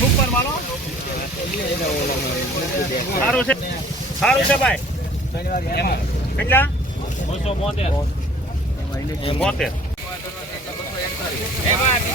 super મારો સારું છે સારું છે ભાઈ કેટલા બસો મોતેર મોતેર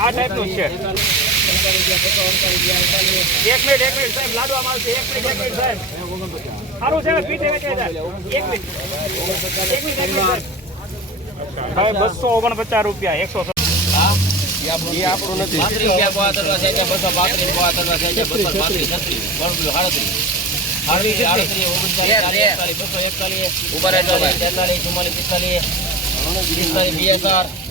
આ ટાઈટલ છે એક મિનિટ એક મિનિટ સાહેબ લાડવા માં આવો એક મિનિટ એક મિનિટ સાહેબ 49 સારું છે ફી દેવા છે એક મિનિટ સાહેબ 249 રૂપિયા 170 આ એ આપું નથી 300 બોવા તો છે 232 બોવા તો છે 332 378 આની જીત 3441 ઉભા રહેજો 3445 2000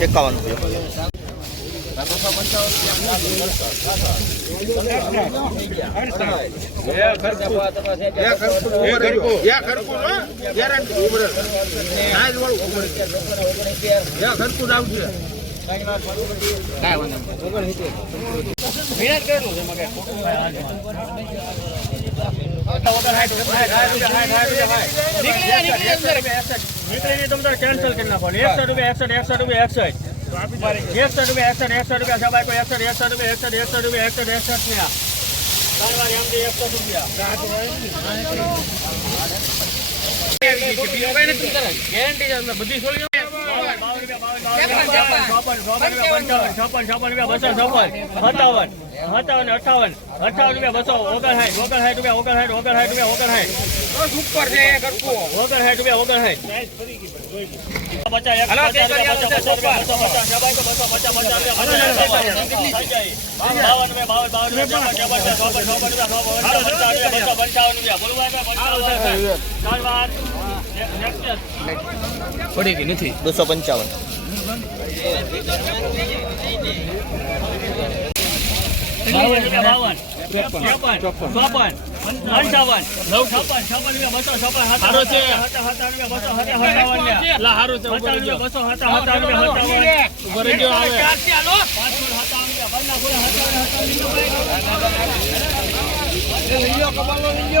એકાવન ખરકું આવશે કાંઈ વાંધો મહેનત કરેલું છે મગે નીકળી તમે કેન્સલ કરી નાખો એકસો રૂપિયા એકસો એકસો રૂપિયા એકસો એકસો રૂપિયા એકસો એકસો રૂપિયા સવાય કોઈ એકસો એકસો રૂપિયા એકસો એકસો રૂપિયા એકસો એકસો રૂપિયા ત્રણ વાર એમ એકસો રૂપિયા ગેરંટી બધી છોડી સત્તાવન અઠાવન અઠાવન રૂપિયા બસો ઓગણસાઠ ઓગણસાઠ રૂપિયા ઓગણસાઠ ઓગણસાઠ રૂપિયા ઓગણસાઠ ઉપર છે ઓગણસાઠ રૂપિયા ઓગણસાઠ પચાસ રૂપિયા પચાસ રૂપિયા પડી ગઈ નથી બસો પંચાવન લઈ ગયો કબાલો લઈ